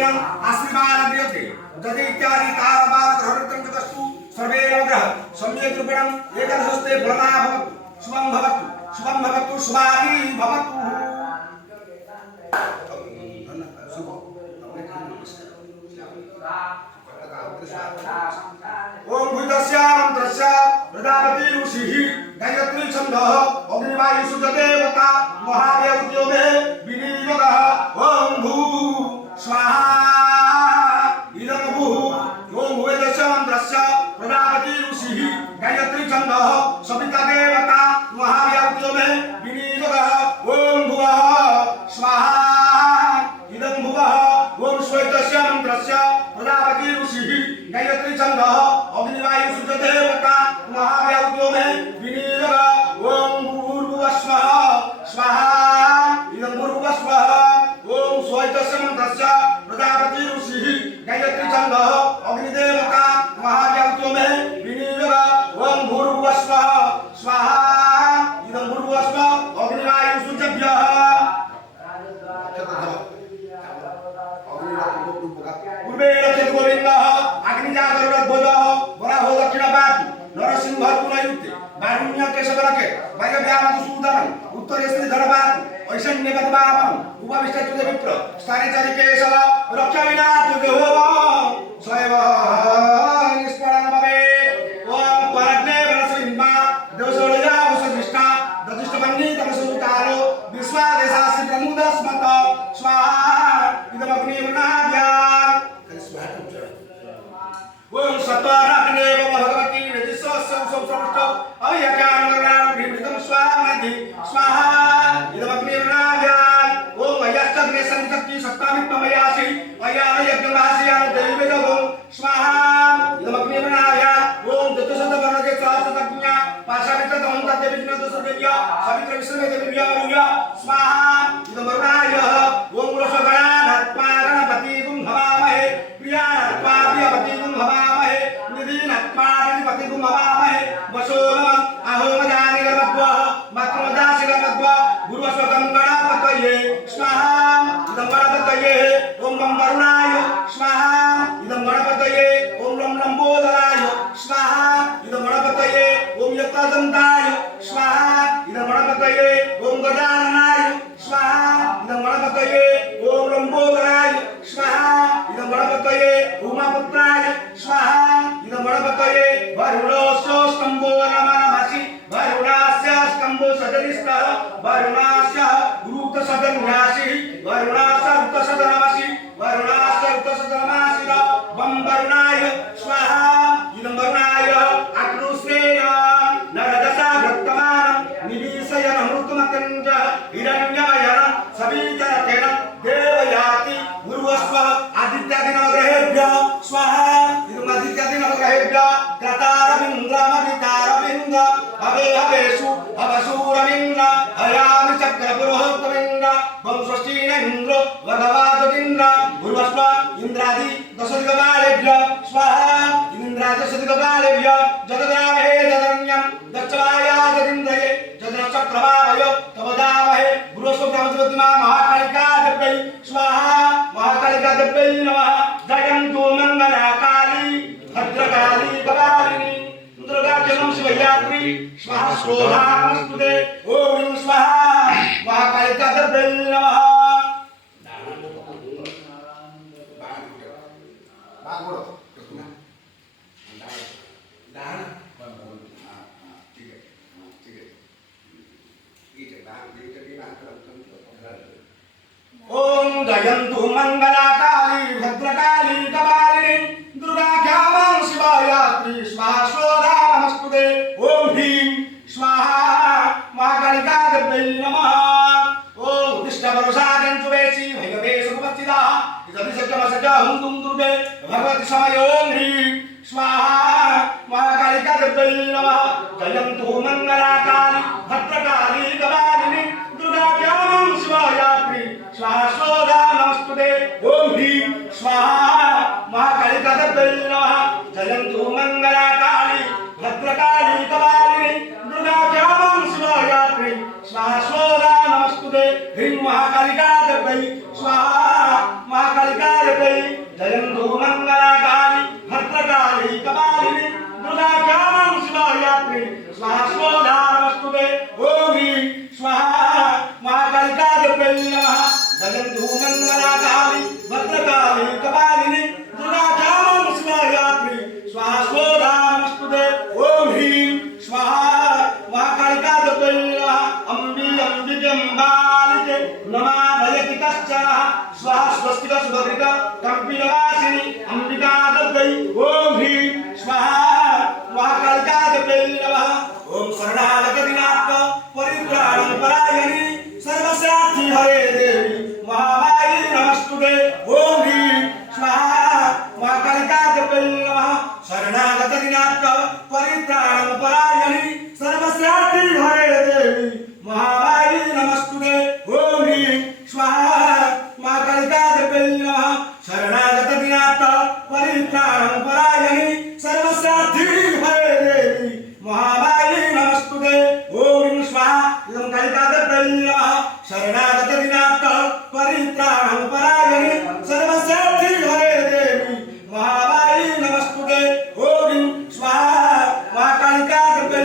नित्यं आशीर्वाद दीयते यदि इत्यादि तारबाल ग्रहणं जगस्तु सर्वे ग्रह सम्यक् रूपेण एकादशस्ते फलना भवतु शुभं भवतु शुभानि भवतु। ओम भूतस्यां मंत्रस्य प्रजापति ऋषिः गायत्री छन्दः अग्निवायुषु च देवता महादेवत्यो मे विनियोगः। ओम भू स्वाहा इदं भू। ओम भूतस्य मंत्रस्य प्रजापति ऋषिः गायत्री छन्दः सविता देवता महादेवत्यो मे विनियोगः। ओम भुवः स्वाहा इदं भुवः। ओम श्वेतस्य मंत्रस्य प्रजापति ऋषिः गायत्री छन्दः अग्निवायुषु च देवता महादेवत्यो मे विनियोगः। ओम भूर्भुवः स्वः स्वाहा इदं भूर्भुवः स्वः। ओम श्वेतस्य मंत्रस्य प्रजापति ऋषिः गायत्री छन्दः अग्निदेवता महादेवत्यो मे विनियोगः। ओम भूर्भुवः स्वः स्वाहा इदं भूर्भुवः स्वः अग्निवायुषु च व्यः। पूर्वेण चेत् गोविन्दः अग्निजागरुडध्वजः वराहो दक्षिणपातु नरसिंहः पुनयुक्ते वारुण्य केशवरके वायव्यामधुसूदनम् उत्तरे श्रीधरपातु ऐशन्यपद्मावम् उपविष्टच्युत विप्र स्थाने चरिकेशव रक्षविनातु देवः स्वयं निष्फलं भवेत्। ओम परग्ने वनश्रीन्मा देवसोलया वसुष्ठा दधिष्ठपन्नीतमसुतारो विश्वादेशासि प्रमुदस्मत स्वाहा इदमग्निर्नाद्यात्। ओम सत्वरग्नेव भगवती निधिस्वस्यं संसृष्टौ अयज्ञानगणाभिवृतं स्वामधि स्वाहा इदमग्निर्नाद्यात्। ओम अयस्तग्ने संशक्ति सत्तामित्वमयासि अयानयज्ञमासि दैवेदवो स्वाहा इदमग्निर्नाद्यात्। ओम दत्तशतवर्णके सहस्रतज्ञा पाशाविततं तद्देविज्ञातसर्वेभ्य सवित्र विश्रमेदेव्य स्वाहा इदमरुणाय। ओम रसगणानत्वा गणपति गुं हवामहे प्रियानत्वा प्रियपति गुं हवामहे निधीनत्वा निधिपति गुं हवामहे वसोमं अहोमजानि गर्भद्वः मातृमदासि गर्भद्वः गुरुवस्वतं गणपतये स्वाहा इदं गणपतये। ओम बं वरुणाय स्वाहा इदं गणपतये। ओम लं लंबोदराय स्वाहा इदं गणपतये। ओम यत्तदन्ताय स्वाहा इदं गणपतये। ओम गजाननाय स्वाहा इदं गणपतये। ओम लंबोदराय स्वाहा इदं गणपतये। उमापुत्राय स्वाहा इदं गणपतये। वरुणस्य स्तंभो नमनमसि वरुणस्य स्तंभो सदनिस्तः वरुणस्य ऋतसदन्यासि वरुणस्य ऋतसदनमसि वरुणस्य ऋतसदनमासि वं वरुणाय स्वाहा इदं वरुणाय अग्नुश्रेय नरदशा भक्तमानं निवीशयन् मृत्युमत्यञ्च हिरण्यमयनं सवितरतेन देवयाति गुरुवस्व आदित्यादिनवग्रहेभ्यः स्वाहा इदम् आदित्यादिनवग्रहेभ्यः क्रतारविन्द्रमवितारविन्द्र हवे हवेषु हवसूरविन्द्र हयामि चक्रपुरोहोत्तमिन्द्र वं स्वस्तिन इन्द्रो भगवादीन्द्र गुरुवस्व इन्द्रादि दशदिगबालेभ्यः स्वाहा इन्द्रादि दशदिगबालेभ्यः जगदामहे जगन्यं दक्षवाया जगीन्द्रये जगन्चक्रवावय तवदामहे गुरुवस्व ब्रह्मज्योतिमा महाकालिका देव्यै स्वाहा महाकालिका देव्यै नमः। जयन्तु मंगलाकाली भद्रकाली कपालिनी दुर्गा जन्म शिवयात्री स्वाहा स्वधा नमस्ते। ओम स्वाहा महाकालिका देव्यै नमः। ओम जयन्तु मंगलाकाली भद्रकाली कपालिनी दुर्गा क्षमा शिवयात्री स्वाहा स्वधा नमस्ते। ओम ह्रीं स्वाहा महाकालिका देव्यै नमः। ओम उत्तिष्ठवरुषाकञ्चुवेशी भैरवे सुखपच्चिदा इदं सत्यमसत्य हुं तुं दुर्गे भगवति समय। ओम ह्रीं स्वाहा महाकालिका देव्यै नमः। जयन्तु मंगलाकाली भद्रकाली कपालिनी दुर्गा क्षमा शिवयात्री स्वाहा स्वधा नमस्ते। ओम ह्रीं स्वाहा महाकालिका देव्यै नमः। जयन्तु मंगलाकाली भद्रकाली कपालिनी दुर्गा क्षमा शिवयात्री स्वाहा स्वधा नमस्ते। ह्रीं महाकालिका देव्यै स्वाहा महाकालिका देवी जयन्तु मंगलाकाली भद्रकाली कपालिनी दुर्गा कामं शिवायात्रि स्वाहा स्वधा नमस्तुते ओम ह्रीं स्वाहा महाकालिकादेव्यै नमः जयन्तु मंगलाकाली भद्रकाली कपालिनी दुर्गा कामं शिवायात्रि स्वाहा स्वधा नमस्तुते ओम ह्रीं स्वाहा महाकालिकादेव्यै नमः अंबिके अम्बालिके नमामयति कश्चन स्वाहा स्वस्तिक सुभद्रिक कंपिनवासिनी अंबिकादेव्यै ओम ह्रीं स्वाहा महाकालिकादेव्यै नमः ओम शरणागतविनाथ परित्राणपरायणी सर्वसाक्षी हरे देवी महामायी नमस्तुते ओम ह्रीं स्वाहा महाकालिकादेव्यै नमः शरणागतविनाथ परित्राणपरायणी सर्वसाक्षी हरे देवी महामायी नमस्तुते ओम ह्रीं स्वाहा महाकालिकादेव्यै नमः शरणागतविनाथ परित्राणपरायणी सर्वसाक्षी हरे देवी महामायी नमस्तुते ओम ह्रीं स्वाहा इदं कालिकादेव्यै नमः शरणागत